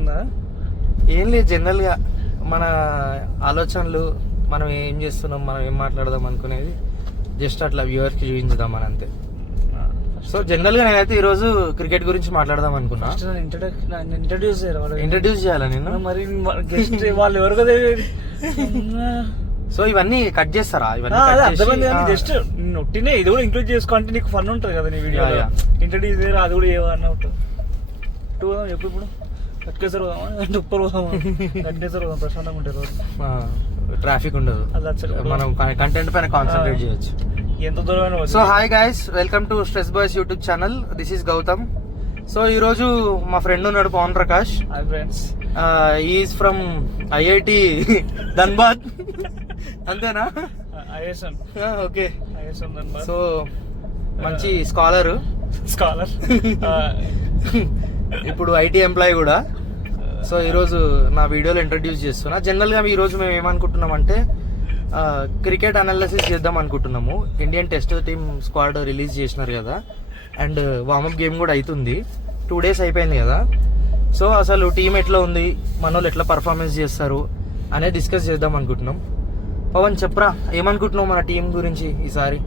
ఉందా? ఏం లేదు, జనరల్ గా మన ఆలోచనలు, మనం ఏం చేస్తున్నాం, మనం ఏం మాట్లాడదాం అనుకునేది జస్ట్ అట్లా వ్యూవర్స్ కి చూపించుదాం అని అంతే. సో జనరల్ గా నేనైతే ఈ రోజు క్రికెట్ గురించి మాట్లాడదాం అనుకున్నా. ఇంట్రడ్యూస్ చేయాలా నేను? మరి గెస్ట్ వాళ్ళు ఎవరు కదా. సో ఇవన్నీ కట్ చేస్తారా? అర్థమైంది కానీ జస్ట్ నొట్టినే ఇది కూడా ఇంక్లూడ్ చేసుకుంటే నీకు ఫన్ ఉంటుంది కదా నీ వీడియో. ఇంట్రడ్యూస్ చేయరా, అది కూడా ఏమన్నా ఉంటుంది. టూ పోదాం చెప్పు. ఇప్పుడు కట్కేసారు పోదామా, ఉప్పలు పోదామా? కట్కేసారు పోదాం, ప్రశాంతంగా ఉంటుంది రోజు. ట్రాఫిక్ ఉండదు, మనం కంటెంట్ పైన కాన్సన్ట్రేట్ చేయొచ్చు. ఎంత దూరమైన. So hi guys, welcome to stress boys YouTube channel. This is Gautam. So ఈ రోజు మా ఫ్రెండ్ ఉన్నాడు Pavan Prakash. Hi friends. Is from IIT Dhanbad. అంతేనా? ISM. Okay, ISM Dhanbad. So మంచి స్కాలర్. ఇప్పుడు ఐటీ ఎంప్లాయీ కూడా. సో ఈరోజు నా వీడియోలో ఇంట్రడ్యూస్ చేస్తున్నా. జనరల్గా ఈరోజు మేము ఏమనుకుంటున్నామంటే క్రికెట్ అనాలిసిస్ చేద్దాం అనుకుంటున్నాము. Indian test team squad release చేసినారు కదా, అండ్ వార్మప్ గేమ్ కూడా అవుతుంది. 2 days అయిపోయింది కదా. సో అసలు టీం ఎట్లా ఉంది, మన వాళ్ళు ఎట్లా పర్ఫార్మెన్స్ చేస్తారు అనేది డిస్కస్ చేద్దాం అనుకుంటున్నాం. పవన్ చెప్పరా, ఏమనుకుంటున్నావు మన టీం గురించి? ఈసారి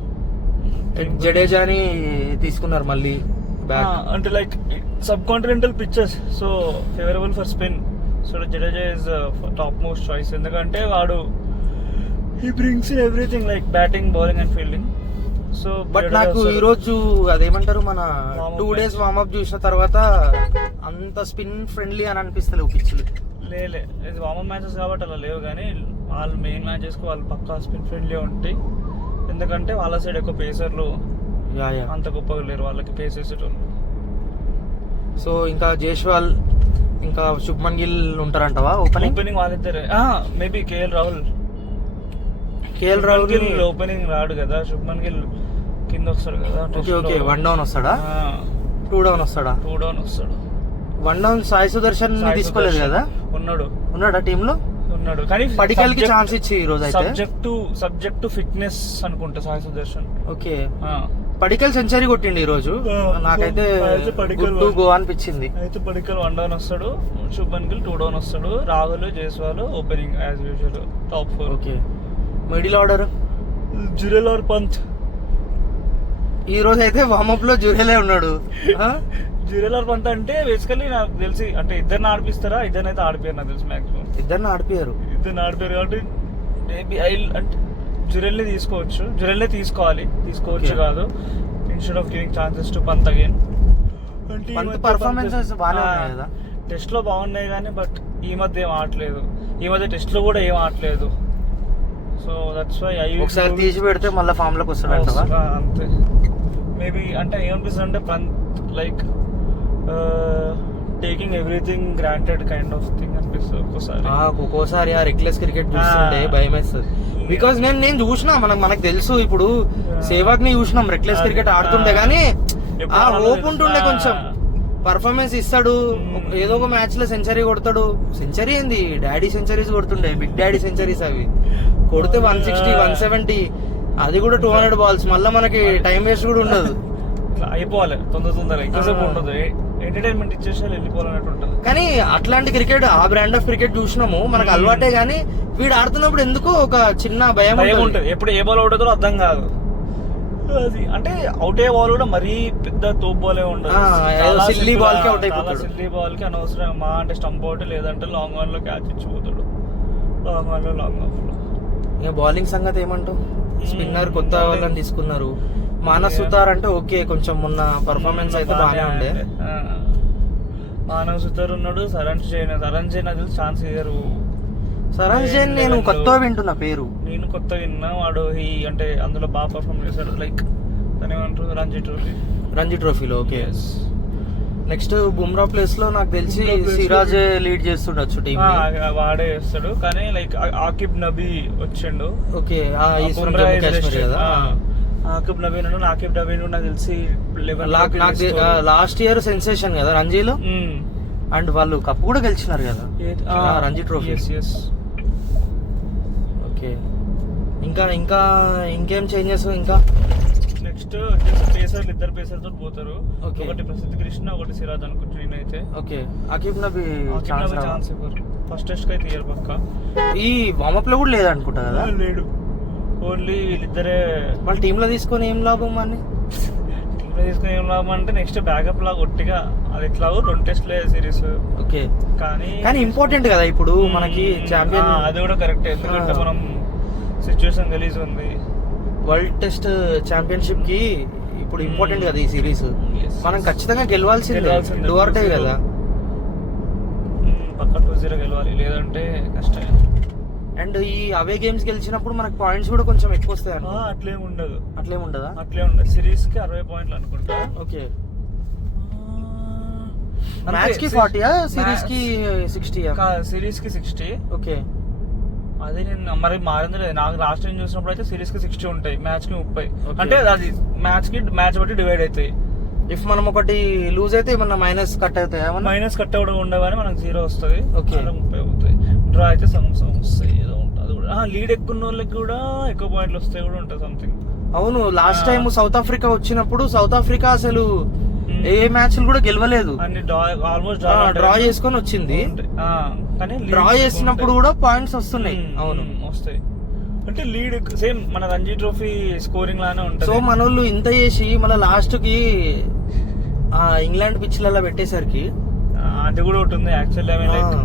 జడేజాని తీసుకున్నారు మళ్ళీ బ్యాక్. అంటే like sub continental pitches, so favourable for spin. So Jadeja is top most choice. ఎందుకంటే వాడు he brings in everything like batting, bowling and fielding. So but నాకు ఈరోజు అదేమంటారు, మన 2 days వార్మప్ చూసిన తర్వాత అంత స్పిన్ ఫ్రెండ్లీ అని అనిపిస్తలేవు పిచ్చులు. లేలే, ఇది వార్మప్ మ్యాచెస్ కాబట్టి అలా లేవు, కానీ వాళ్ళు మెయిన్ మ్యాచెస్కి వాళ్ళు పక్కా స్పిన్ ఫ్రెండ్లీ ఉంటాయి. ఎందుకంటే వాళ్ళ సైడ్ ఎక్కువ పేసర్లు అంత గొప్పగా లేరు, వాళ్ళకి పేస్ వేసేటోళ్ళు. సో ఇంకా జైస్వాల్, ఇంకా శుభ్మన్ గిల్ ఉంటారంటవా ఓపెనింగ్? వాళ్ళిద్దరే. మేబీ కేఎల్ రాహుల్ ఓపెనింగ్ రాడు కదా. శుభ్మన్ గిల్ కింద వస్తాడు కదా. ఓకే, 1 down వస్తాడా? 2 down వస్తాడా? 2 down వస్తాడు. 1 down సాయి సుదర్శన్ తీసుకోలేదు కదా? ఉన్నాడా టీమ్ లో? ఉన్నాడు, కానీ పడికల్ కి ఛాన్స్ ఇచ్చి ఈ రోజు అయితే సబ్జెక్ట్ టు ఫిట్నెస్ అనుకుంటా సాయి సుదర్శన్. ఓకే, పడికల్ సెంచరీ కొట్టిండు ఈ రోజు. నాకైతే గుడ్ గో అనిపించింది. అయితే పడికల్ 1 down వస్తాడు, శుభన్ గిల్ 2 down వస్తాడు, Rahul, Jaiswal opening as usual top 4. Okay, middle order Jurel or Pant. ఈ రోజు అయితే వార్మప్ లో జురేలే ఉన్నాడు. జురేల్ ఆర్ పంత్ అంటే బేసికలీ నాకు తెలిసి అంటే ఇద్దరిని ఆడిపిస్తారా, ఇద్దరిని అయితే ఆడిపోయారు నాకు తెలిసి. మాక్సిమం ఇద్దరిని ఆడిపోయారు కాబట్టి మేబీ అంటే జురేల్ని తీసుకోవచ్చు కాదు, instead of giving chances to Pant again. Performances బాగానే ఉన్నాయి కదా, టెస్ట్ లో బాగున్నాయి కానీ, బట్ ఈ మధ్య ఏం ఆడలేదు. ఈ మధ్య టెస్ట్ లో కూడా ఏం ఆడలేదు. సో దట్స్ వై ఒకసారి తీసి పెడితే మళ్ళీ ఫామ్ లోకి వస్తాడు అంతే. మేబీ అంటే ఏమనిపిస్తుంది అంటే Pant like taking everything granted kind of thing అనిపిస్తుంది ఒక్కోసారి. ఆ రెక్లెస్ క్రికెట్ చూస్తుంటే భయం వేస్తుంది. బికాస్ నేను చూసినా, మనకు తెలుసు. ఇప్పుడు సేవాగ్ ని చూసినాం రెక్లెస్ క్రికెట్ ఆడుతుండే, కానీ ఆ హోప్ ఉంటుండే కొంచెం. పర్ఫార్మెన్స్ ఇస్తాడు, ఏదో ఒక మ్యాచ్ లో సెంచరీ కొడతాడు. సెంచరీ ఏంది, డాడీ సెంచరీస్ కొడుతుండే, బిగ్ డాడీ సెంచరీస్. అవి కొడితే 160, 170, అది కూడా 200 balls. మళ్ళీ మనకి టైం వేస్ట్ కూడా ఉండదు, అయిపోవాలి తొందరగా. ఇంకోసేపు ఉండదు, ఎంటర్టైన్మెంట్ ఇచ్చేసి వెళ్ళిపోవాలన్నట్టు ఉంటుంది. కానీ అట్లాంటి క్రికెట్, ఆ బ్రాండ్ ఆఫ్ క్రికెట్ చూసినాము, మనకు అలవాటే. కానీ వీడు ఆడుతున్నప్పుడు ఎందుకో ఒక చిన్న భయం ఉంటుంది. ఎప్పుడు ఏ బాల్ అవుతుందో అర్థం కాదు. అది అంటే అవుట్ అయ్యే బాల్ కూడా మరీ పెద్ద తోపు బాలే ఉండదు, సిల్లీ బాల్ కి అవుట్ అయిపోతాడు. సిల్లీ బాల్ కి అనవసరం మా అంటే స్టంప్ అవుట్, లేదంటే లాంగ్ ఆన్ లో క్యాచ్ ఇచ్చిపోతాడు. లాంగ్ ఆన్ లో ఇక బౌలింగ్ సంగతి ఏమంటావు? స్పిన్నర్ కొత్త వాళ్ళని తీసుకున్నారు. మానస్ సుతార్ అంటే ఓకే, కొంచెం మొన్న పర్ఫార్మెన్స్ అయితే బాగానే ఉండే. మానవ్ సుతార్ ఉన్నాడు. సరణ్ జైన్ అది ఛాన్స్ ఇయ్యరు. సరణ్ జైన్ నేను కొత్తగా వింటున్నా పేరు. నేను కొత్తగా విన్నా. వాడు అంటే అందులో బాగా పర్ఫార్మ్ చేశాడు. లైక్ దాని ఏమంటారు, రంజీ ట్రోఫీలో. ఓకే, నెక్స్ట్ బుమ్రా ప్లేస్ లో నాకు తెలిసి సిరాజ్ లీడ్ చేస్తుండొచ్చు టీం. వాడే చేస్తాడు, కానీ లైక్ ఆకిబ్ నబీ వచ్చిండు. ఓకే, ఆకిబ్ నబీ నాకు తెలిసి లాస్ట్ ఇయర్ సెన్సేషన్ కదా రంజీలో. అండ్ వాళ్ళు కప్ కూడా గెలిచినారు కదా, రంజీ ట్రోఫీ. ఓకే, ఇంకా ఇంకేం చేంజెస్? ఇంకా నెక్స్ట్ పేసర్లు, ఇద్దరు పేసర్తో పోతారు. ఒకటి ప్రసిద్ధ కృష్ణ, ఒకటి సిరాజ్ అనుకుంటున్నా నేనైతే. ఓకే, అకీబ్ నబీ ఛాన్స్ ఇవ్వరు ఫస్ట్ టెస్ట్ కి అయితే ఇయర్ పక్క. ఈ వార్మప్ లో కూడా లేదనుకుంటా కదా. లేడు, ఓన్లీ వీళ్ళిద్దరే. మళ్ళీ టీమ్ లో తీసుకొని ఏం లాభం అని? టీమ్ లో తీసుకొని ఏం లాభం అంటే నెక్స్ట్ బ్యాకప్ లాగా ఒట్టిగా అది ఎట్లాగో 2 టెస్ట్లే సిరీస్. ఓకే, కానీ ఇంపార్టెంట్ కదా ఇప్పుడు మనకి ఛాంపియన్. అది కూడా కరెక్ట్, ఎందుకంటే మనం సిచ్యువేషన్ గలీజ్ ఉంది. వరల్డ్ టెస్ట్ ఛాంపియన్షిప్ కి ఇప్పుడు ఇంపార్టెంట్ కదా ఈ సిరీస్. మనం ఖచ్చితంగా గెలవాల్సిందే, డోర్టే కదా. పక్క 2-0 గెలవాలి, లేదంటే కష్టమే. అండ్ ఈ అవే గేమ్స్ గెలిచినప్పుడు మనకు పాయింట్స్ కూడా కొంచెం ఎక్కువ వస్తాయి. అట్లేం ఉండదు. అట్లేం ఉండదా? అట్లే ఉండదు. సిరీస్ కి 60 పాయింట్లు అనుకుంటా. ఓకే, మ్యాచ్ కి 40, సిరీస్ కి 60? సిరీస్ కి 60. ఓకే, అదే నేను మరి మారింది లేదు. నాకు లాస్ట్ టైం చూసినప్పుడు అయితే సిరీస్ కి 60 ఉంటాయి, మ్యాచ్ కి 30. అంటే అది మ్యాచ్ బట్టి డివైడ్ అవుతాయి. ఇఫ్ మనం ఒకటి లూజ్ అయితే ఏమన్నా మైనస్ కట్ అవుతాయి? మైనస్ కట్ అవ్వడం ఉండగానే మనకు 0 వస్తుంది. ఓకే, 30 అవుతాయి. డ్రా అయితే సగం వస్తాయి, ఏదో ఉంటుంది. అది కూడా లీడ్ ఎక్కువ ఉన్న వాళ్ళకి కూడా ఎక్కువ పాయింట్లు వస్తాయి కూడా ఉంటుంది సంథింగ్. అవును, లాస్ట్ టైం సౌత్ ఆఫ్రికా వచ్చినప్పుడు సౌత్ ఆఫ్రికా అసలు ఏ మ్యాచ్ కూడా గెలవలేదు, అన్ని ఆల్మోస్ట్ డ్రా చేసుకొని వచ్చింది. కానీ డ్రా చేసినప్పుడు కూడా పాయింట్స్ వస్తున్నాయి. అవును, వస్తాయి. అంటే లీడ్ సేమ్ మన రంజీ ట్రోఫీ స్కోరింగ్ లానే ఉంటుంది. సో మనోళ్ళు ఇంత చేసి మళ్ళీ లాస్ట్ కి ఇంగ్లాండ్ పిచ్లలో పెట్టేసరికి అది కూడా ఒకటి ఉంది యాక్చువల్లీ. లైక్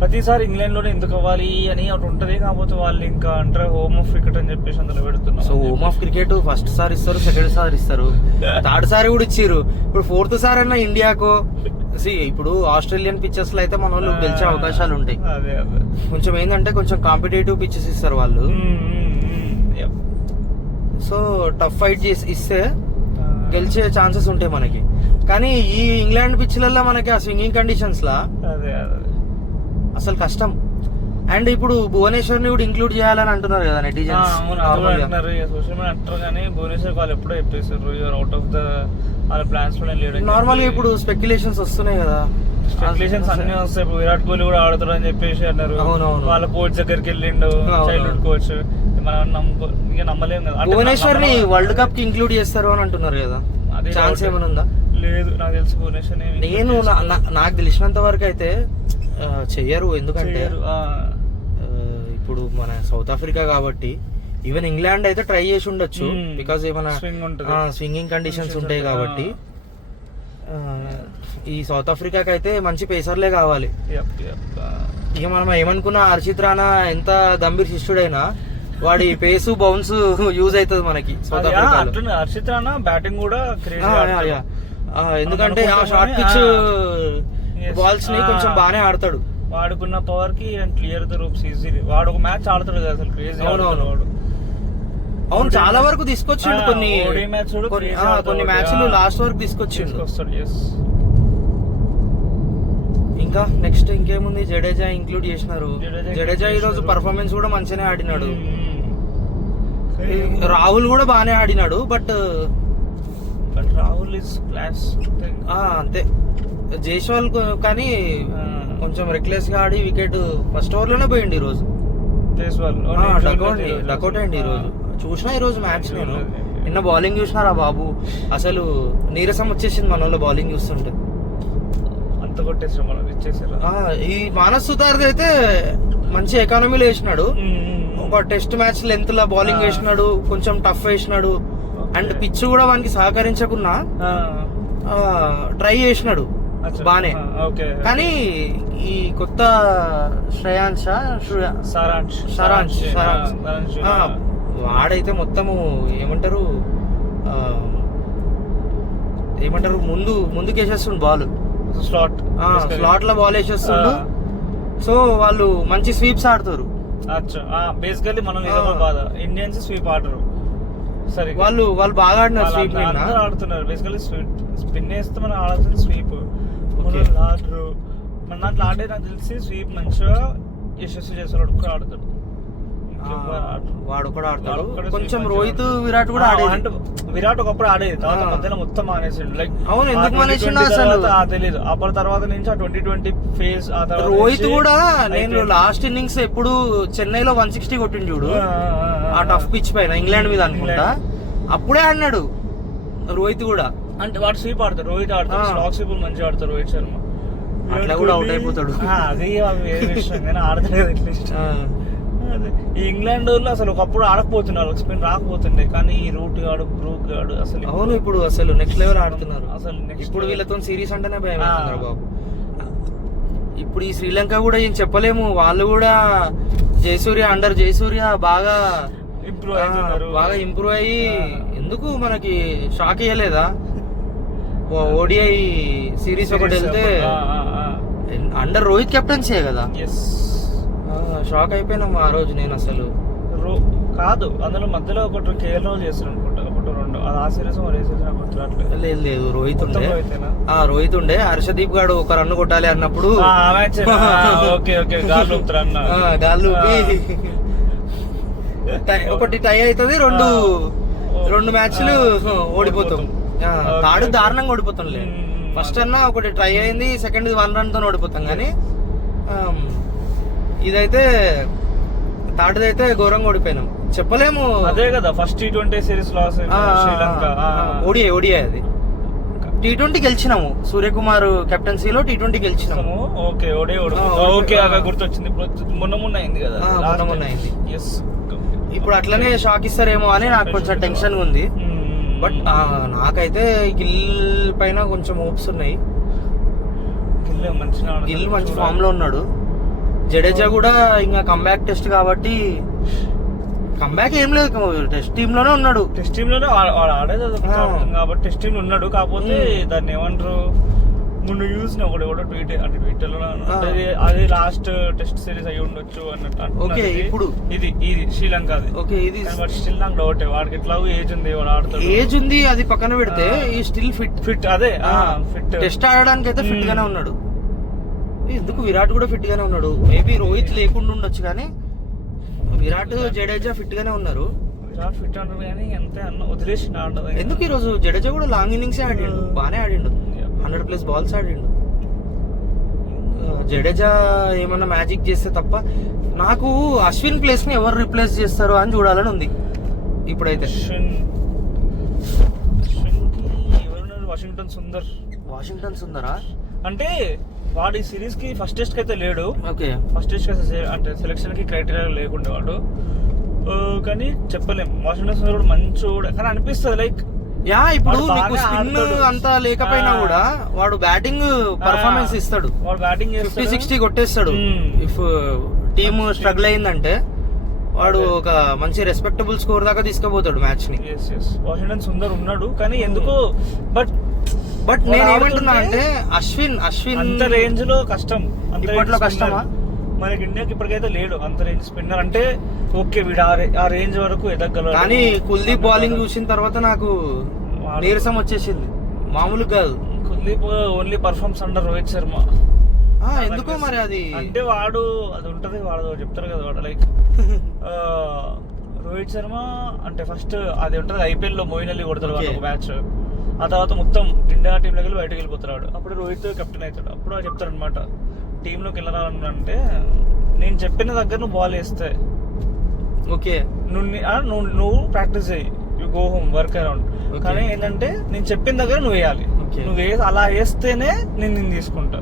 ప్రతిసారి ఇంగ్లాండ్ లోనే ఎందుకు అవ్వాలి అని ఒకటి ఉంటది. కాకపోతే వాళ్ళు ఇంకా అంటారు హోమ్ ఆఫ్ క్రికెట్ అని చెప్పేసి అందులో పెడుతున్నారు. So home of cricket first సారి ఇస్తారు, సెకండ్ సారి ఇస్తారు, థర్డ్ సారి కూడా ఇచ్చారు. ఇప్పుడు 4th సారి అన్నా ఇండియాకో. ఇప్పుడు ఆస్ట్రేలియన్ పిచ్చెస్ లో అయితే మన వాళ్ళు గెలిచే అవకాశాలు ఉంటాయి. కొంచెం ఏంటంటే కొంచెం కాంపిటేటివ్ పిచ్చెస్ ఇస్తారు వాళ్ళు. సో టఫ్ ఫైట్ చేసి ఇస్తే గెలిచే ఛాన్సెస్ ఉంటాయి మనకి. కానీ ఈ ఇంగ్లాండ్ పిచ్లలో మనకి ఆ స్వింగింగ్ కండిషన్స్ లా అసలు కష్టం. అండ్ ఇప్పుడు భువనేశ్వర్ ని కూడా ఇంక్లూడ్ చేయాలని అంటున్నారు కదా నెటిజన్స్. సోషల్ మీడియా అంటారు కానీ భువనేశ్వర్ వాళ్ళు ఎప్పుడో చెప్పేసారు అవుట్ ఆఫ్ ద వాళ్ళ ప్లాన్స్ లో లేడు. నార్మల్ గా ఇప్పుడు స్పెక్యులేషన్స్ వస్తున్నాయి కదా, స్పెక్యులేషన్స్ అన్ని వస్తాయి. ఇప్పుడు విరాట్ కోహ్లీ కూడా ఆడుతాడు అని చెప్పేసి అన్నారు. వాళ్ళ కోచ్ దగ్గరికి వెళ్ళిండు, చైల్డ్హుడ్ కోచ్. మనం నమ్మలేము కదా. భువనేశ్వర్ ని వరల్డ్ కప్ కి ఇంక్లూడ్ చేస్తారు అని అంటున్నారు కదా, ఛాన్స్ ఏమైనా ఉందా? లేదు, నాకు తెలిసి భువనేశ్వర్ నేను నాకు తెలిసినంత వరకు అయితే చెయ్యరు. ఎందుకంటే ఇప్పుడు మన సౌత్ ఆఫ్రికా కాబట్టి, ఈవెన్ ఇంగ్లాండ్ అయితే ట్రై చేసి ఉండొచ్చు. బికాస్ ఏమైనా స్వింగింగ్ కండిషన్స్ ఉంటాయి కాబట్టి. ఈ సౌత్ ఆఫ్రికాకి అయితే మంచి పేసర్లే కావాలి. ఇక మనం ఏమనుకున్నా హర్షిత్ రాణా ఎంత గంభీర్ శిష్యుడైనా వాడి పేసు బౌన్స్ యూజ్ అవుతుంది మనకి South Africa. Harshit Rana batting కూడా ఎందుకంటే ఆ షార్ట్ పిచ్ బాల్స్ ని కొంచెం బాగానే ఆడతాడు. వాడుకున్న పవర్ కి క్లియర్ ద రూప్స్ ఈజీలీ. వాడు ఒక మ్యాచ్ ఆడతాడు కదా అసలు, క్రేజీ. అవును, చాలా వరకు తీసుకొచ్చిండు. కొన్ని మ్యాచ్లు లాస్ట్ వరకు తీసుకొచ్చిండు. ఇంకా నెక్స్ట్ ఇంకేముంది, జడేజా ఇంక్లూడ్ చేసినారు. జడేజా ఈ రోజు పర్ఫార్మెన్స్ కూడా మంచిగానే ఆడినాడు. రాహుల్ కూడా బాగానే ఆడినాడు. బట్ రాహుల్ ఇస్ క్లాస్ అంతే. జైస్వాల్ కానీ కొంచెం రెక్లెస్ గా ఆడి వికెట్ ఫస్ట్ ఓవర్ లోనే పోయింది ఈ రోజు. డకౌట్ అయింది ఈ రోజు. చూసినా ఈ రోజు మ్యాచ్ నేను నిన్న బౌలింగ్ చూసినారా బాబు, అసలు నీరసం వచ్చేసింది మన వాళ్ళు బౌలింగ్ చూస్తుంటే. అంత కొట్టేసారు మనం, ఇచ్చేసారు. ఈ మానస్ సుతార్ అయితే మంచి ఎకానమీలో వేసినాడు. ఒక టెస్ట్ మ్యాచ్ లెంత్ లా బౌలింగ్ వేసినాడు, కొంచెం టఫ్ వేసినాడు. అండ్ పిచ్ కూడా వానికి సహకరించకున్నా ట్రై చేసినాడు బానే. కానీ ఈ కొత్త సారాంశ్ వాడైతే మొత్తము ఏమంటారు ముందుకు వేసేస్తుండు బాల్, స్లాట్ లో బాల్ వేసేస్తుండు. సో వాళ్ళు మంచి స్వీప్స్ ఆడుతారు. బేసికల్లీ మనం ఇండియన్స్ స్వీప్ ఆడరు. సరే, వాళ్ళు బాగా ఆడినారు. స్వీప్ ఆడుతున్నారు బేసికల్లీ. స్పిన్ వేస్తే మనం ఆడాల్సిన స్వీప్ ఆడరు. మన దాంట్లో ఆడే నాకు తెలిసి స్వీప్ మంచిగా యశస్సు చేస్తాడు, ఒక్కడు ఆడతాడు. వాడు కూడా ఆడతాడు. కొంచెం రోహిత్, విరాట్ కూడా ఆడేది. విరాట్ ఒకప్పుడు ఆడేది, తర్వాత మధ్యలో మొత్తం మానేసాడు. లైక్ అవును, ఎందుకు మానేసిండు అసలు తెలియదు. అప్పటి తర్వాత నుంచి ఆ 2020 ఫేజ్. ఆ తర్వాత రోహిత్ కూడా నేను లాస్ట్ ఇన్నింగ్స్ ఎప్పుడు చెన్నైలో 160 కొట్టిండు చూడు, ఆ టఫ్ పిచ్ పైన ఇంగ్లాండ్ మీద అనుకుంటా. అప్పుడే ఆడినాడు రోహిత్ కూడా. అంటే వాడు స్వీప్ ఆడతారు, రోహిత్ ఆడతారు, స్లాక్ స్వీపులు మంచిగా ఆడతారు రోహిత్ శర్మ. అట్లా కూడా అవుట్ అయిపోతాడు. అది వేరే విషయం, కానీ ఆడతాడు కదా అట్లీస్ట్. అదే ఈ ఇంగ్లాండ్ వాళ్ళు అసలు ఒకప్పుడు ఆడకపోతున్నారు, స్పిన్ రాకపోతుండే, కానీ ఈ రూట్ గాడు, బ్రూక్ గాడు అసలు అవును ఇప్పుడు అసలు నెక్స్ట్ లెవెల్ ఆడుతున్నారు. అసలు ఇప్పుడు వీళ్ళతో సిరీస్ అంటేనే భయం అవుతున్నారు బాబు. ఇప్పుడు ఈ శ్రీలంక కూడా ఏం చెప్పలేము, వాళ్ళు కూడా అండర్ జయసూర్య బాగా ఇంప్రూవ్ అవుతున్నారు, బాగా ఇంప్రూవ్ అయ్యి ఎందుకు మనకి షాక్ ఇయ్యలేదా? ఓడిఐ సిరీస్ ఒకటి వెళ్తే అండర్ రోహిత్ కెప్టెన్సీ కదా, షాక్ అయిపోయినాం ఆ రోజు. నేను అసలు కాదు, అందులో మధ్యలో ఒకటి కేఎల్ చేస్తాను అనుకుంటా, ఒకటి రెండు, అది ఆ సిరీస్ మరి సిరీస్ లేదు లేదు రోహిత్ ఉండే. రోహిత్ ఉండే, హర్షదీప్ గాడు ఒక రన్ కొట్టాలి అన్నప్పుడు గాలు ఒకటి టై అవుతుంది, రెండు మ్యాచ్లు ఓడిపోతాం. తాడు దారుణంగా ఓడిపోతాంలే. ఫస్ట్ అన్నా ఒకటి ట్రై అయింది, సెకండ్ 1 run తో ఓడిపోతాం, కానీ ఇదైతే తాడుదైతే ఘోరంగా ఓడిపోయినాం, చెప్పలేము. అదే కదా first T20 series loss Sri Lanka. ODI అది T20 గెలిచినాము, సూర్యకుమార్ కెప్టెన్సీలో T20 గెలిచినాము. ఓకే ఓకే గుర్తొచ్చింది, మొన్న అయింది కదా, మొన్న అయింది. ఇప్పుడు అట్లనే షాక్ ఇస్తారేమో అని నాకు కొంచెం టెన్షన్ ఉంది. బట్ నాకైతే గిల్ పైన కొంచెం హోప్స్ ఉన్నాయి. గిల్ మంచి ఫామ్ లో ఉన్నాడు. జడేజా కూడా ఇంకా కంబ్యాక్ టెస్ట్ కాబట్టి, కంబ్యాక్ ఏం లేదు, టెస్ట్ టీమ్ లోనే ఉన్నాడు. టెస్ట్ టీమ్ లోనే ఆడేది కాబట్టి టెస్ట్ టీమ్ లో ఉన్నాడు. కాకపోతే దాన్ని ఏమంటారు, ముందు చూసిన ఒకటి ట్వీట్ అంటే ట్విట్టర్ లో అది లాస్ట్ టెస్ట్ సిరీస్ అయి ఉండొచ్చు అన్నట్టు. ఓకే ఇప్పుడు ఇది శ్రీలంక అది. ఓకే ఇది స్టిల్ నాకు డౌట్, వాడికి ఎట్లా ఏజ్ ఉంది, వాడు ఆడుతాడు. ఏజ్ ఉంది అది పక్కన పెడితే ఈ స్టిల్ ఫిట్ అదే ఫిట్. టెస్ట్ ఆడడానికి అయితే ఫిట్ గానే ఉన్నాడు. ఎందుకు విరాట్ కూడా ఫిట్ గానే ఉన్నాడు. మేబీ రోహిత్ లేకుండా ఉండొచ్చు, కానీ విరాట్ జడేజా ఫిట్ గానే ఉన్నారు. విరాట్ ఫిట్ అంటారు కానీ అంతే అన్న వదిలేసి ఆడదు. ఎందుకు ఈ రోజు జడేజా కూడా లాంగ్ ఇన్నింగ్స్ ఆడిండు, బానే ఆడిండు, 100+ బాల్స్ ఆడిండు. జడేజా ఏమన్నా మ్యాజిక్ చేస్తే తప్ప నాకు అశ్విన్ ప్లేస్ ని ఎవరు రిప్లేస్ చేస్తారు అని చూడాలని ఉంది ఇప్పుడైతే. వాషింగ్టన్ సుందరా అంటే వాడు ఈ సిరీస్ కి ఫస్ట్ టెస్ట్ కి అయితే లేడు. ఓకే ఫస్ట్ టెస్ట్ కి అంటే సెలక్షన్ కి క్రైటీరియా లేకుండా వాడు, కానీ చెప్పలేం. వాషింగ్టన్ సుందర్ కూడా మంచి, కానీ అనిపిస్తుంది లైక్ ఇప్పుడు నీకు స్పిన్ అంతా లేకపోయినా కూడా వాడు బ్యాటింగ్ పర్ఫార్మెన్స్ ఇస్తాడు. వాడు బ్యాటింగ్ 50-60 కొట్టేస్తాడు. ఇఫ్ టీమ్ స్ట్రగుల్ అయిందంటే వాడు ఒక మంచి రెస్పెక్టబుల్ స్కోర్ దాకా తీసుకుపోతాడు మ్యాచ్ ని. వాషింగ్టన్ సుందర్ ఉన్నాడు, కానీ ఎందుకో బట్ నేను ఏమంటున్నా అంటే అశ్విన్ అంత రేంజ్ లో కష్టం, ఇప్పట్లో కష్టమా మనకి ఇండియాకి ఇప్పటికైతే లేడు అంత రేంజ్ స్పిన్నర్. అంటే ఓకే వీడు ఆ రేంజ్ వరకు ఎదగలడు, కానీ కుల్దీప్ బౌలింగ్ చూసిన తర్వాత నాకు నీరసం వచ్చేసింది, మామూలుగా కాదు. Kuldeep only performs under Rohit Sharma. ఎందుకో మరి అది అంటే వాడు అది ఉంటది, వాడు చెప్తారు కదా, వాడు లైక్ రోహిత్ శర్మ అంటే ఫస్ట్ అది ఉంటది IPL లో మోయిన్ అలీ కొడతాడు ఒక మ్యాచ్, ఆ తర్వాత మొత్తం ఇండియా టీం దగ్గర బయటకు వెళ్ళిపోతాడు. అప్పుడు రోహిత్ కెప్టెన్ అవుతాడు. అప్పుడు చెప్తాడు అనమాట, టీంలోకి వెళ్ళాలంటే నేను చెప్పిన దగ్గర నువ్వు బాల్ వేస్తే ఓకే నువ్వు ప్రాక్టీస్ చేయి, you go home work around. కానీ ఏంటంటే నేను చెప్పిన దగ్గర నువ్వు వేయాలి, నువ్వు అలా వేస్తేనే నేను తీసుకుంటా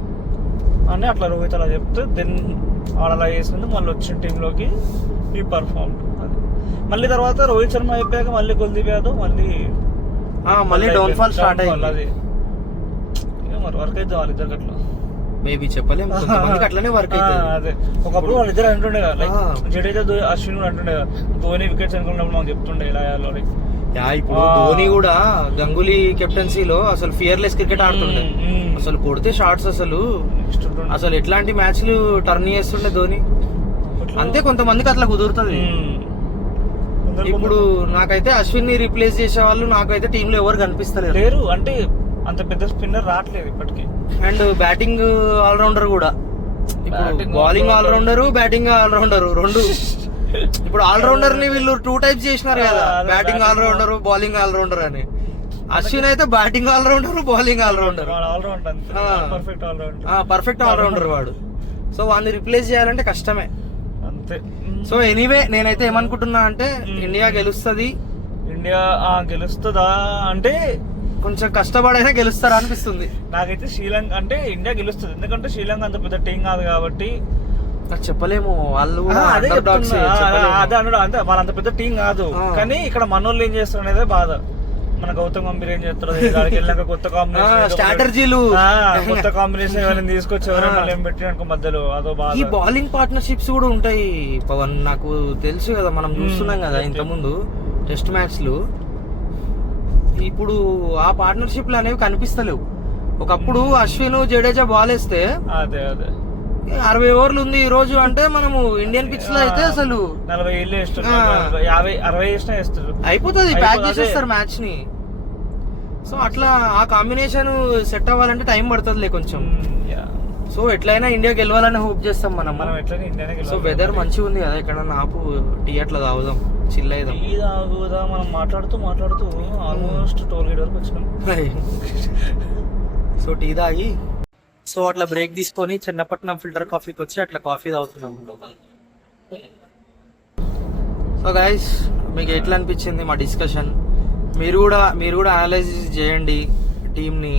అని అట్లా రోహిత్ అలా చెప్తే దెన్ వాడు అలా వేసినందుకు మళ్ళీ వచ్చిన టీంలోకి ఈ పర్ఫార్మ్. మళ్ళీ తర్వాత రోహిత్ శర్మ అయిపోయాక మళ్ళీ కుల్దీప్ యాదవ్ మళ్ళీ డౌన్ఫాల్ స్టార్ట్ అయ్యింది. అది మరి వర్క్ అయితే వాళ్ళిద్దరికి అట్లా మేబీ చెప్పలేము, అట్లనే వర్క్ అవుతుంది. అదే ఒకప్పుడు వాళ్ళిద్దరు అంటుండే కదా, లైక్ జడేజా అశ్విన్ కూడా అంటుండే కదా, ధోని వికెట్స్ అనుకున్నప్పుడు మాకు చెప్తుండే ఇలా ఇప్పుడు ధోని కూడా గంగూలీ కెప్టెన్సీలో అసలు ఫియర్లెస్ క్రికెట్ ఆడుతుండే, అసలు కొడితే షాట్స్ అసలు ఎట్లాంటి మ్యాచ్లు టర్న్ చేస్తుండే ధోని. అంతే కొంతమందికి అట్లా కుదురుతుంది. ఇప్పుడు నాకైతే అశ్విన్ ని రీప్లేస్ చేసే వాళ్ళు నాకైతే టీమ్ లో ఎవరు కనిపిస్తలేరు. అంటే అంత పెద్ద స్పిన్నర్ రావట్లేదు ఇప్పటికి. అండ్ బ్యాటింగ్ ఆల్రౌండర్ కూడా, బౌలింగ్ ఆల్రౌండర్ బ్యాటింగ్ ఆల్రౌండర్ రెండు. ఇప్పుడు ఆల్రౌండర్ ని వీళ్ళు 2 types చేసినారు కదా, బ్యాటింగ్ ఆల్రౌండర్ బౌలింగ్ ఆల్రౌండర్ అని. అశ్విన్ అయితే batting all rounder bowling all rounder, perfect all rounder వాడు. సో వాడిని రిప్లేస్ చేయాలంటే కష్టమే. అంతే. సో ఎనీవే నేనైతే ఏమనుకుంటున్నా అంటే ఇండియా గెలుస్తుంది, ఇండియా గెలుస్తుందా అంటే కొంచెం కష్టపడైనా గెలుస్తారా అనిపిస్తుంది. నాకైతే శ్రీలంక అంటే ఇండియా గెలుస్తుంది, ఎందుకంటే శ్రీలంక అంత పెద్ద టీం కాదు కాబట్టి. నాకు చెప్పలేము, వాళ్ళు కూడా అదే underdogs ఏ, చెప్పలేము. అదే అన్నాడు, అంతే వాళ్ళంత పెద్ద టీం కాదు. కానీ ఇక్కడ మనోళ్ళు ఏం చేస్తారు అనేది బాధ. మన గౌతమ్ గంభీర్ ఏం చేస్తారు, ఇక్కడికి వెళ్ళాక కొత్త కాంబినేషన్ స్ట్రాటజీలు, కొత్త కాంబినేషన్ ఎవరైనా తీసుకొచ్చి ఎవరైనా ఏం పెట్టి అనుకో మధ్యలో అదో బాధ. ఈ బౌలింగ్ పార్ట్నర్షిప్స్ కూడా ఉంటాయి పవన్, నాకు తెలుసు కదా, మనం చూస్తున్నాం కదా ఇంతకుముందు టెస్ట్ మ్యాచ్లు. ఇప్పుడు ఆ పార్ట్నర్షిప్లు అనేవి కనిపిస్తలేవు. ఒకప్పుడు అశ్విన్ జడేజా బాల్ వేస్తే అదే 60 ఓవర్లు ఉంది ఈ రోజు అంటే మనము ఇండియన్ పిచ్ లో అయితే అసలు 40 ఏళ్ళు వేస్తున్నారు, 50-60 వేసినా వేస్తారు, అయిపోతుంది, ప్యాక్ చేసేస్తారు మ్యాచ్ ని. సో అట్లా ఆ కాంబినేషన్ సెట్ అవ్వాలంటే టైం పడుతుందిలే కొంచెం. సో ఎట్లయినా ఇండియా గెలవాలని హోప్ చేస్తాం మనం. ఎట్లయినా ఇండియానే. సో వెదర్ మంచిగా ఉంది కదా, ఇక్కడ ఆపు టీ అట్లా తాగుదాం, చిల్ అయిదాం. టీ తాగుదా మనం మాట్లాడుతూ ఆల్మోస్ట్ టోల్ గేట్ వరకు వచ్చినాం. సో టీ తాగి సో అట్లా బ్రేక్ తీసుకొని చిన్నపట్నం ఫిల్టర్ కాఫీకి వచ్చి అట్లా కాఫీ తాగుతున్నాం. సో గైస్, మీకు ఎట్లా అనిపించింది మా డిస్కషన్? మీరు కూడా అనలైసిస్ చేయండి టీంని,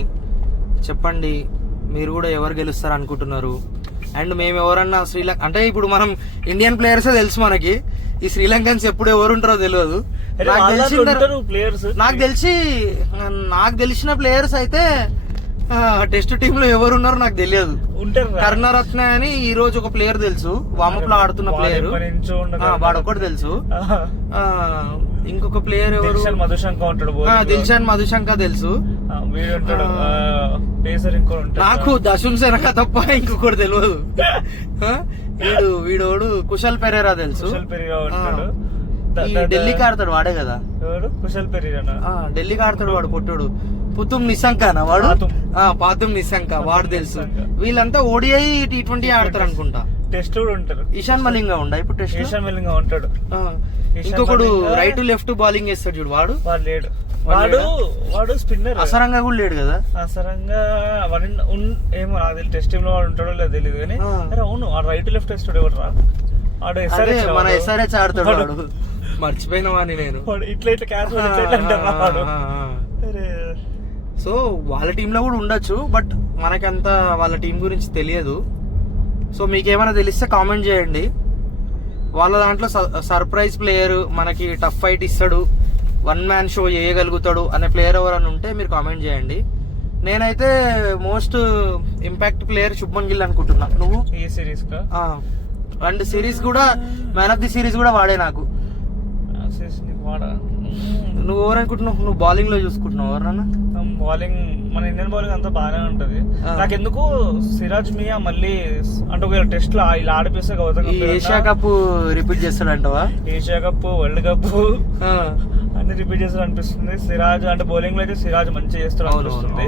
చెప్పండి మీరు కూడా ఎవరు గెలుస్తారు అనుకుంటున్నారు. అండ్ మేము ఎవరన్నా శ్రీలంక అంటే ఇప్పుడు మనం ఇండియన్ ప్లేయర్సే తెలుసు మనకి, ఈ శ్రీలంకన్స్ ఎప్పుడు ఎవరు ఉంటారో తెలియదు. నాకు తెలిసిన ప్లేయర్స్ అయితే టెస్ట్ టీమ్ లో ఎవరు ఉన్నారో నాకు తెలియదు. కరుణరత్న అని ఈ రోజు ఒక ప్లేయర్ తెలుసు, వామప్ లో ఆడుతున్న ప్లేయర్, వాడు ఒకటి తెలుసు. ఇంకొక ప్లేయర్ ఎవరు, దిల్షాన్ మధుశంక తెలుసు. నాకు దశున్ సెనక తప్ప ఇంకొకటి తెలియదు. వీడోడు కుశల్ పెరేరా తెలుసు, ఢిల్లీకి ఆడతాడు వాడే కదా, కుశల్ పెరేరా ఢిల్లీకి ఆడతాడు వాడు, పొట్టాడు. పుతుమ్ నిశంకనా వాడు, పాతుమ్ నిశంక వాడు తెలుసు. వీళ్ళంతా ఓడిఐ T20 ఆడతారు అనుకుంటా. టెస్ట్ కూడా ఉంటారు. ఇషాన్ మలింగా ఉండా ఇప్పుడు టెస్ట్, ఇషాన్ మలింగా ఉంటాడు. ఇంకొకడు రైట్ లెఫ్ట్ బౌలింగ్ చేస్తాడు చూడు, వాడు లేడు. వాడు స్పిన్నర్. అసరంగా కూడా లేడు కదా, అసరంగా ఏమో నాకు తెలియదు, టెస్ట్ టీమ్ లో వాడు ఉంటాడో లేదో తెలియదు కానీ. అవును, వాడు రైట్ లెఫ్ట్ వేస్తాడు. ఎవరు రా మన SRH ఆడతాడు వాడు, మర్చిపోయిన వాడిని నేను. ఇట్లా క్యాచ్ అంటారు. సో వాళ్ళ టీంలో కూడా ఉండొచ్చు, బట్ మనకంతా వాళ్ళ టీం గురించి తెలియదు. సో మీకేమైనా తెలిస్తే కామెంట్ చేయండి. వాళ్ళ దాంట్లో సర్ప్రైజ్ ప్లేయర్, మనకి టఫ్ ఫైట్ ఇస్తాడు, వన్ మ్యాన్ షో చేయగలుగుతాడు అనే ప్లేయర్ ఎవరైనా ఉంటే మీరు కామెంట్ చేయండి. నేనైతే most impact player Shubman Gill అనుకుంటున్నా. నువ్వు? ఈ సిరీస్ అండ్ సిరీస్ కూడా మ్యాన్ ఆఫ్ ది సిరీస్ కూడా వాడే నాకు. నువ్వు ఎవరు అనుకుంటున్నావు? నువ్వు బౌలింగ్ లో చూసుకుంటున్నావు ఎవరన్నా? బౌలింగ్ మన ఇండియన్ బౌలింగ్ అంతా బాగానే ఉంటది. నాకెందుకు సిరాజ్ మియా మళ్ళీ అంటే ఒకవేళ టెస్ట్ లో ఇలా ఆడిపిస్తే గౌతమ్ ఏషియా కప్ రిపీట్ చేస్తాడంటవా? ఏషియా కప్, వరల్డ్ కప్ అన్ని రిపీట్ చేస్తాడు అనిపిస్తుంది. సిరాజ్ అంటే బౌలింగ్ లో అయితే సిరాజ్ మంచిగా చేస్తాడు అనిపిస్తుంది.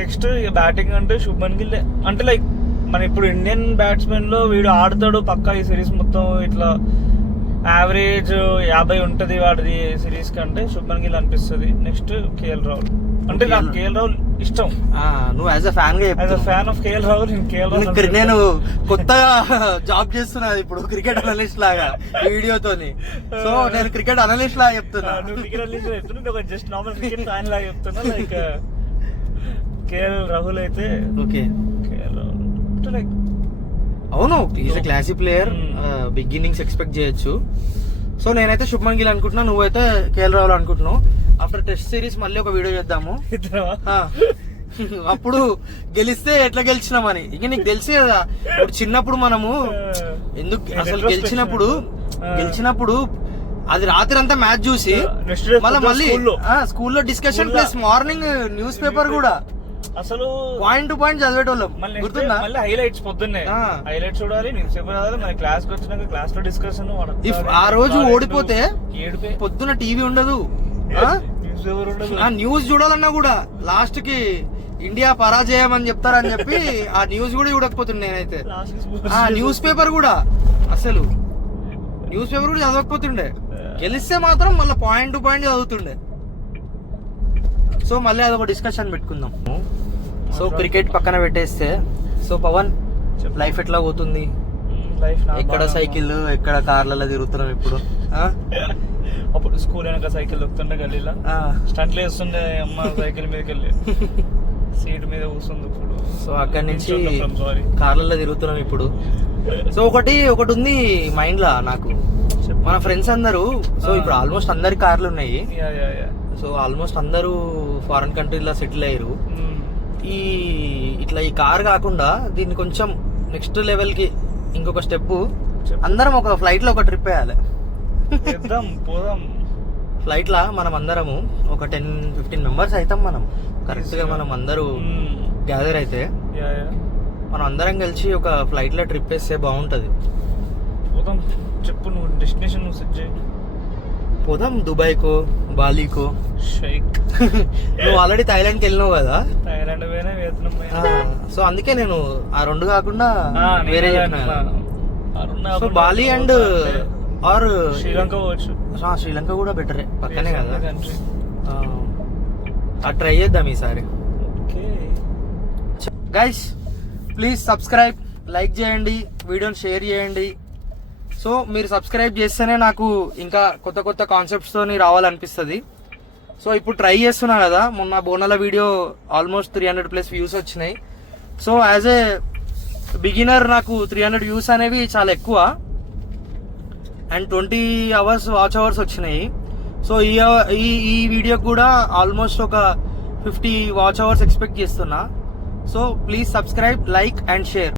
నెక్స్ట్ బ్యాటింగ్ అంటే శుభ్మన్ గిల్. అంటే లైక్ మన ఇప్పుడు ఇండియన్ బ్యాట్స్మెన్ లో వీడు ఆడతాడు పక్కా. ఈ సిరీస్ మొత్తం ఇట్లా యావరేజ్ 50 ఉంటది వాడిది సిరీస్ కంటే శుభ్మన్ గిల్ అనిపిస్తుంది. Next KL Rahul. అంటే నాకు KL రాహుల్ ఇష్టం. నువ్వు యాజ్ అ ఫ్యాన్ గా, as a fan of KL Rahul నేను కొత్తగా జాబ్ చేస్తున్నా ఇప్పుడు క్రికెట్ అనలిస్ట్ లాగా ఈ వీడియోతోని. సో నేను క్రికెట్ అనలిస్ట్ లాగా చెప్తున్నా. క్రికెట్ అనలిస్ట్ చెప్తున్నా, జస్ట్ నార్మల్ క్రికెట్ ఫ్యాన్ లాగా చెప్తున్నా. లైక్ KL రాహుల్ అయితే ఓకే. KL రాహుల్ లైక్ అవును, is a classy player, big innings expect చేయొచ్చు. సో నేనైతే శుభ్మన్ గిల్ అనుకుంటున్నా, నువ్వైతే KL రాహుల్ అనుకుంటున్నావు. ఆఫ్టర్ టెస్ట్ సిరీస్ మళ్ళీ ఒక వీడియో చేద్దాము, అప్పుడు గెలిస్తే ఎట్లా గెలిచినామని. ఇక నీకు తెలుసు కదా, ఇప్పుడు చిన్నప్పుడు మనము ఎందుకు అసలు గెలిచినప్పుడు అది రాత్రి అంతా మ్యాచ్ చూసి మళ్ళీ స్కూల్లో discussion plus morning news paper కూడా అసలు పాయింట్ టు పాయింట్ చదివేటోళ్ళం. గుర్తుందా? మళ్ళీ హైలైట్స్ పొద్దున్నే హైలైట్స్ చూడాలి, న్యూస్ పేపర్ చదవాలి, మన క్లాస్ కి వచ్చినాక క్లాస్ లో డిస్కషన్. ఆ రోజు ఓడిపోతే పొద్దున టీవీ ఉండదు, న్యూస్ చూడాలన్నా కూడా లాస్ట్ కి ఇండియా పరాజయం అని చెప్తారని చెప్పి ఆ న్యూస్ కూడా చూడకపోతుండే. నేనైతే న్యూస్ పేపర్ కూడా చదవకపోతుండే. గెలిస్తే మాత్రం మళ్ళీ పాయింట్ టు పాయింట్ చదువుతుండే. సో మళ్ళీ అదొక డిస్కషన్ పెట్టుకుందాం. సో క్రికెట్ పక్కన పెట్టేస్తే, సో పవన్ లైఫ్ ఎట్లా పోతుంది? ఎక్కడ సైకిల్, ఎక్కడ కార్లలో తిరుగుతున్నాం ఇప్పుడు? అప్పుడు స్కూల్ వెనక సైకిల్ దొక్కుతుండే గల్లీలో స్టంట్లు వేస్తుండే అమ్మ సైకిల్ మీదకి వెళ్ళి సీట్ మీద కూర్చుంది ఇప్పుడు. సో అక్కడి నుంచి సారీ కార్లలో తిరుగుతున్నాం ఇప్పుడు. సో ఒకటి ఉంది మైండ్ లా నాకు, మన ఫ్రెండ్స్ అందరూ, సో ఇప్పుడు ఆల్మోస్ట్ అందరి కార్లు ఉన్నాయి. సో ఆల్మోస్ట్ అందరూ ఫారెన్ కంట్రీలో సెటిల్ అయ్యారు. ఇట్లా ఈ కార్ కాకుండా దీన్ని కొంచెం నెక్స్ట్ లెవెల్ కి ఇంకొక స్టెప్, అందరం ఒక ఫ్లైట్ లో ఒక ట్రిప్ వేయాలి. పోదాం ఫ్లైట్ లా మనం అందరము ఒక 10-15 మెంబర్స్ అవుతాం మనం కరెక్ట్ గా. మనం అందరూ గ్యాదర్ అయితే మనం అందరం కలిసి ఒక ఫ్లైట్ లో ట్రిప్ వేస్తే బాగుంటది. పోదాం, చెప్పు నువ్వు డెస్టినేషన్ నువ్వు సెట్ చేయి. పోదాం దుబాయ్కో, బాలీకో. షైక్ నువ్వు ఆల్రెడీ థాయిలాండ్కి వెళ్ళినావు కదా. థాయిలాండ్ పోయినా, వియత్నాం పోయినా. సో అందుకే నేను ఆ రెండు కాకుండా వేరే చెప్పినా. So Bali and or Sri Lanka పోవచ్చు. శ్రీలంక కూడా బెటరే, పక్కనే కదా. కంట్రీ ట్రై చేద్దాం ఈసారి. గైస్ ప్లీజ్ సబ్స్క్రైబ్, లైక్ చేయండి, వీడియోని షేర్ చేయండి. సో మీరు సబ్స్క్రైబ్ చేస్తేనే నాకు ఇంకా కొత్త కొత్త కాన్సెప్ట్స్ తోని రావాలనిపిస్తుంది. సో ఇప్పుడు ట్రై చేస్తున్నా కదా, మొన్న బోనాల వీడియో ఆల్మోస్ట్ 300+ వ్యూస్ వచ్చినాయి. సో యాజ్ ఏ బిగినర్ నాకు 300 వ్యూస్ అనేవి చాలా ఎక్కువ, అండ్ 20 hours వాచ్ అవర్స్ వచ్చినాయి. సో ఈ వీడియోకి కూడా ఆల్మోస్ట్ ఒక 50 వాచ్ అవర్స్ ఎక్స్పెక్ట్ చేస్తున్నా. So please subscribe, like and share.